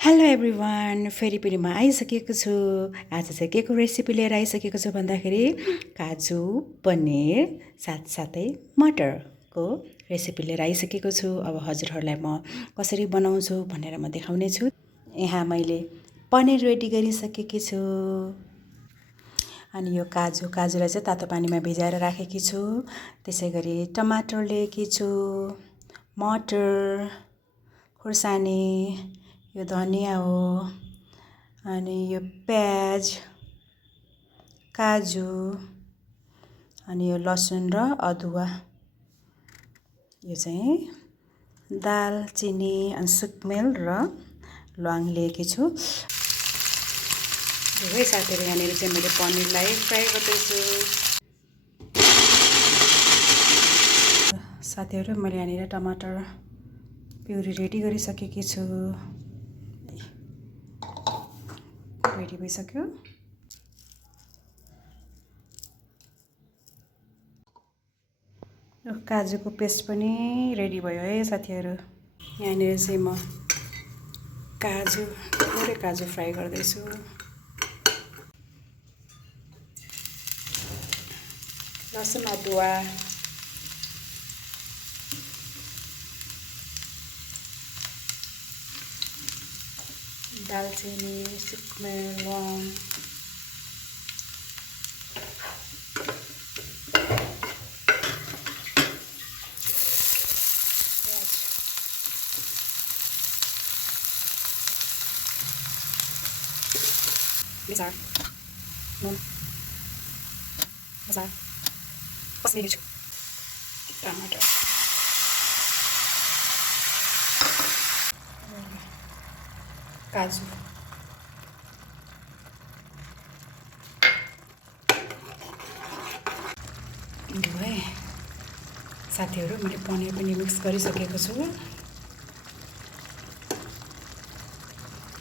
Hello everyone, फेरि पनि म आइसकेको छु। आज चाहिँ के को रेसिपी लिएर आइसकेको छु भन्दाखेरि काजु पनिर साथसाथै मटरको रेसिपी लिएर आइसकेको छु। अब हजुरहरूलाई म कसरी बनाउँछु भनेर म देखाउने छु। यहाँ मैले पनिर रेडी गरिसकेकी छु। अनि यो काजुलाई चाहिँ तातो पानीमा भिजाएर राखेकी छु। त्यसै गरी टमाटर लिएकी छु, मटर, खुर्सानी, यो धनिया हो, अनि यो प्याज, काजु, अनि यो लसुन र अदुवा, यो चाहिँ दालचिनी अनि सुकमेल र ल्वाङ लिएकी छु। है साथीहरू, यहाँनिर चाहिँ मैले पनिरलाई फ्राई गर्दैछु। साथीहरू, मैले यहाँनिर टमाटर प्युरी रेडी गरिसकेकी छु। रेडी भइसक्यो। काजुको पेस्ट पनि रेडी भयो है साथीहरू। यहाँनिर चाहिँ म थोरै काजु फ्राई गर्दैछु। लसुन अदुवा, दालचिनी, सुकमेल, ल्वाङ, मिसार, नुन, मसाला, कस्मेरी छु, टमाटर, काजु, यो है साथीहरू, मैले पनिर पनि मिक्स गरिसकेको छु।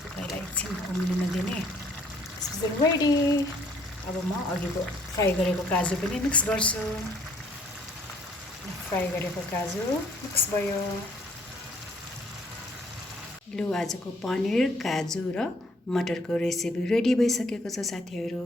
यसलाई एकछिन उम्लिन दिने। रेडी। अब म अघिको फ्राई गरेको काजु पनि मिक्स गर्छु। फ्राई गरेको काजु मिक्स भयो। लु, आजको पनिर, काजु र मटरको रेसिपी रेडी भइसकेको छ साथीहरू।